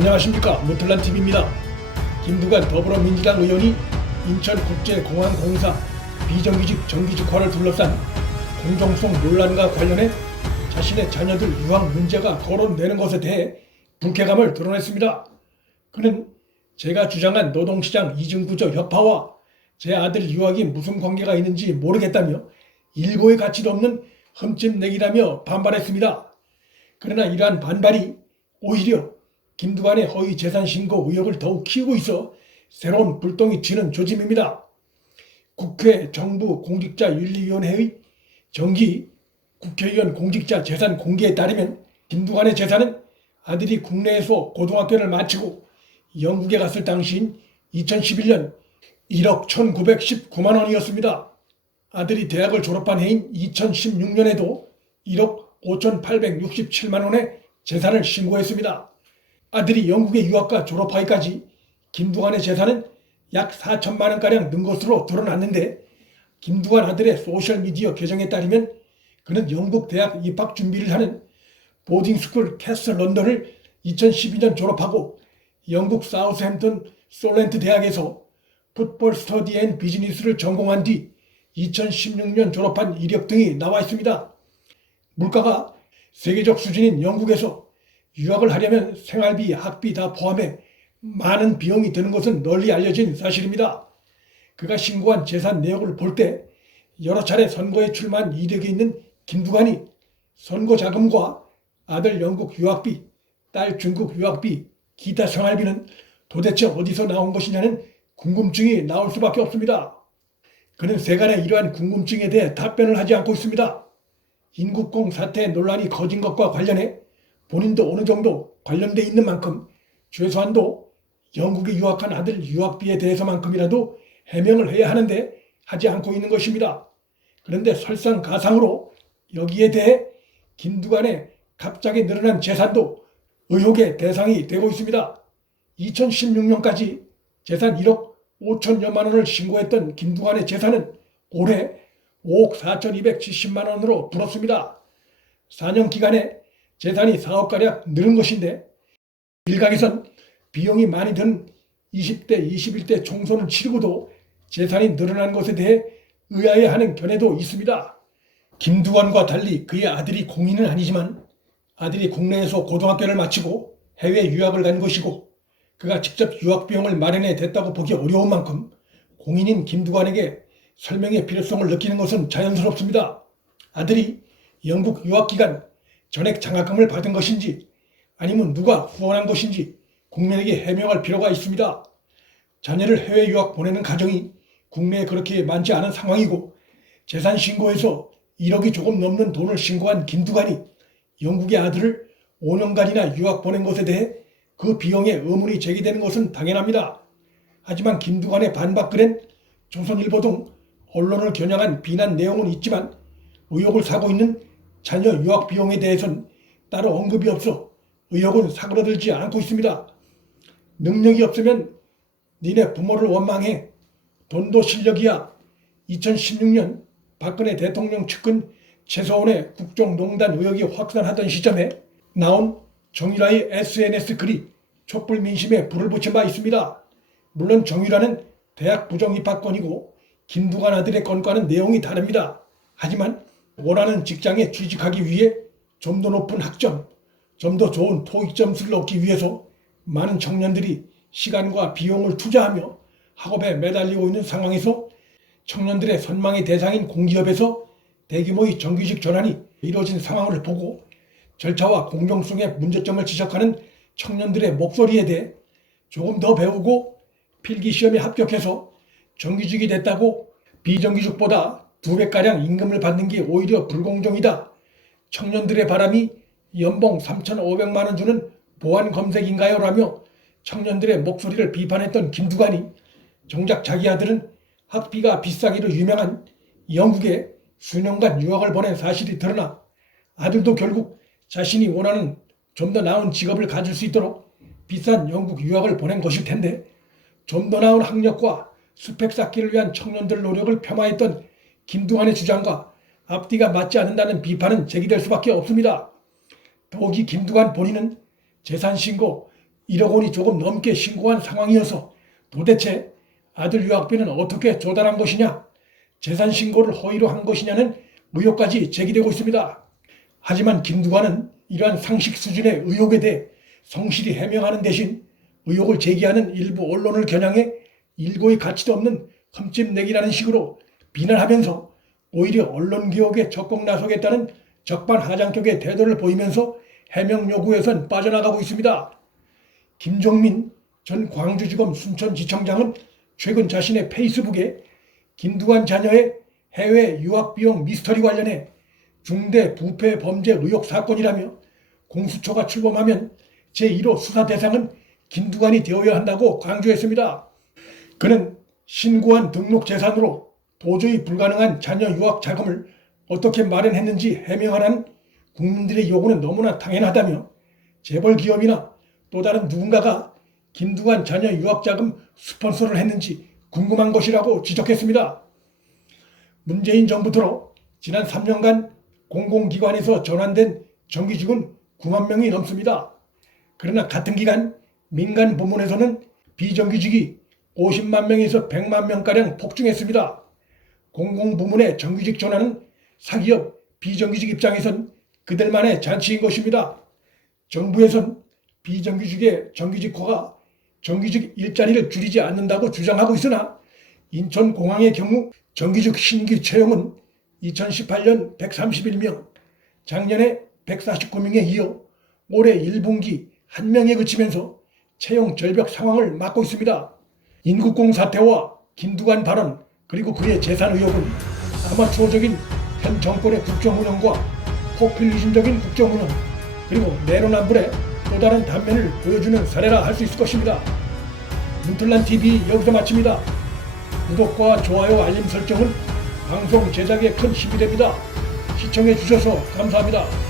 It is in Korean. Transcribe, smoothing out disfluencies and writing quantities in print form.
안녕하십니까, 문틀란TV입니다. 김두관 더불어민주당 의원이 인천국제공항공사 비정규직 정규직화를 둘러싼 공정성 논란과 관련해 자신의 자녀들 유학 문제가 거론되는 것에 대해 불쾌감을 드러냈습니다. 그는 제가 주장한 노동시장 이중구조 혁파와 제 아들 유학이 무슨 관계가 있는지 모르겠다며 일고의 가치도 없는 흠집내기라며 반발했습니다. 그러나 이러한 반발이 오히려 김두관의 허위 재산 신고 의혹을 더욱 키우고 있어 새로운 불똥이 튀는 조짐입니다. 국회 정부 공직자윤리위원회의 정기 국회의원 공직자 재산 공개에 따르면 김두관의 재산은 아들이 국내에서 고등학교를 마치고 영국에 갔을 당시인 2011년 1억 1919만 원이었습니다. 아들이 대학을 졸업한 해인 2016년에도 1억 5,867만 원의 재산을 신고했습니다. 아들이 영국에 유학과 졸업하기까지 김두관의 재산은 약 4천만 원가량 는 것으로 드러났는데, 김두관 아들의 소셜미디어 계정에 따르면 그는 영국 대학 입학 준비를 하는 보딩스쿨 캐슬 런던을 2012년 졸업하고 영국 사우스햄튼 솔렌트 대학에서 풋볼 스터디 앤 비즈니스를 전공한 뒤 2016년 졸업한 이력 등이 나와 있습니다. 물가가 세계적 수준인 영국에서 유학을 하려면 생활비, 학비 다 포함해 많은 비용이 드는 것은 널리 알려진 사실입니다. 그가 신고한 재산 내역을 볼 때 여러 차례 선거에 출마한 이력이 있는 김두관이 선거 자금과 아들 영국 유학비, 딸 중국 유학비, 기타 생활비는 도대체 어디서 나온 것이냐는 궁금증이 나올 수밖에 없습니다. 그는 세간의 이러한 궁금증에 대해 답변을 하지 않고 있습니다. 인국공 사태 논란이 커진 것과 관련해 본인도 어느 정도 관련돼 있는 만큼 최소한도 영국에 유학한 아들 유학비에 대해서만큼이라도 해명을 해야 하는데 하지 않고 있는 것입니다. 그런데 설상가상으로 여기에 대해 김두관의 갑자기 늘어난 재산도 의혹의 대상이 되고 있습니다. 2016년까지 재산 1억 5천여만 원을 신고했던 김두관의 재산은 올해 5억 4,270만 원으로 불었습니다. 4년 기간에 재산이 4억가량 늘은 것인데, 일각에선 비용이 많이 든 20대, 21대 총선을 치르고도 재산이 늘어난 것에 대해 의아해하는 견해도 있습니다. 김두관과 달리 그의 아들이 공인은 아니지만 아들이 국내에서 고등학교를 마치고 해외 유학을 간 것이고 그가 직접 유학 비용을 마련해 댔다고 보기 어려운 만큼 공인인 김두관에게 설명의 필요성을 느끼는 것은 자연스럽습니다. 아들이 영국 유학 기간 전액 장학금을 받은 것인지 아니면 누가 후원한 것인지 국민에게 해명할 필요가 있습니다. 자녀를 해외 유학 보내는 가정이 국내에 그렇게 많지 않은 상황이고 재산 신고에서 1억이 조금 넘는 돈을 신고한 김두관이 영국의 아들을 5년간이나 유학 보낸 것에 대해 그 비용에 의문이 제기되는 것은 당연합니다. 하지만 김두관의 반박글엔 조선일보 등 언론을 겨냥한 비난 내용은 있지만 의혹을 사고 있는 자녀 유학 비용에 대해서는 따로 언급이 없어 의혹은 사그러들지 않고 있습니다. 능력이 없으면 니네 부모를 원망해. 돈도 실력이야. 2016년 박근혜 대통령 측근 최서원의 국정농단 의혹이 확산하던 시점에 나온 정유라의 SNS 글이 촛불 민심에 불을 붙인 바 있습니다. 물론 정유라는 대학 부정입학건이고 김두관 아들의 건과는 내용이 다릅니다. 하지만 원하는 직장에 취직하기 위해 좀 더 높은 학점, 좀 더 좋은 토익 점수를 얻기 위해서 많은 청년들이 시간과 비용을 투자하며 학업에 매달리고 있는 상황에서 청년들의 선망의 대상인 공기업에서 대규모의 정규직 전환이 이루어진 상황을 보고 절차와 공정성의 문제점을 지적하는 청년들의 목소리에 대해 조금 더 배우고 필기시험에 합격해서 정규직이 됐다고 비정규직보다 2배가량 임금을 받는 게 오히려 불공정이다. 청년들의 바람이 연봉 3,500만 원 주는 보안 검색인가요? 라며 청년들의 목소리를 비판했던 김두관이 정작 자기 아들은 학비가 비싸기로 유명한 영국에 수년간 유학을 보낸 사실이 드러나 아들도 결국 자신이 원하는 좀 더 나은 직업을 가질 수 있도록 비싼 영국 유학을 보낸 것일 텐데, 좀 더 나은 학력과 스펙 쌓기를 위한 청년들 노력을 폄하했던 김두관의 주장과 앞뒤가 맞지 않는다는 비판은 제기될 수밖에 없습니다. 더욱이 김두관 본인은 재산신고 1억 원이 조금 넘게 신고한 상황이어서 도대체 아들 유학비는 어떻게 조달한 것이냐, 재산 신고를 허위로 한 것이냐는 의혹까지 제기되고 있습니다. 하지만 김두관은 이러한 상식 수준의 의혹에 대해 성실히 해명하는 대신 의혹을 제기하는 일부 언론을 겨냥해 일고의 가치도 없는 흠집내기라는 식으로 비난하면서 오히려 언론개혁에 적극 나서겠다는 적반하장격의 태도를 보이면서 해명 요구에선 빠져나가고 있습니다. 김종민 전 광주지검 순천지청장은 최근 자신의 페이스북에 김두관 자녀의 해외 유학 비용 미스터리 관련해 중대 부패 범죄 의혹 사건이라며 공수처가 출범하면 제1호 수사 대상은 김두관이 되어야 한다고 강조했습니다. 그는 신고한 등록 재산으로 도저히 불가능한 자녀 유학 자금을 어떻게 마련했는지 해명하라는 국민들의 요구는 너무나 당연하다며 재벌 기업이나 또 다른 누군가가 김두관 자녀 유학 자금 스폰서를 했는지 궁금한 것이라고 지적했습니다. 문재인 정부 들어 지난 3년간 공공기관에서 전환된 정규직은 9만 명이 넘습니다. 그러나 같은 기간 민간 부문에서는 비정규직이 50만 명에서 100만 명가량 폭증했습니다. 공공부문의 정규직 전환은 사기업 비정규직 입장에선 그들만의 잔치인 것입니다. 정부에선 비정규직의 정규직화가 정규직 일자리를 줄이지 않는다고 주장하고 있으나 인천공항의 경우 정규직 신규 채용은 2018년 131명, 작년에 149명에 이어 올해 1분기 1명에 그치면서 채용 절벽 상황을 맞고 있습니다. 인국공 사태와 김두관 발언 그리고 그의 재산 의혹은 아마추어적인 현 정권의 국정운영과 포퓰리즘적인 국정운영 그리고 내로남불의 또 다른 단면을 보여주는 사례라 할 수 있을 것입니다. 문틀란TV 여기서 마칩니다. 구독과 좋아요 알림 설정은 방송 제작에 큰 힘이 됩니다. 시청해 주셔서 감사합니다.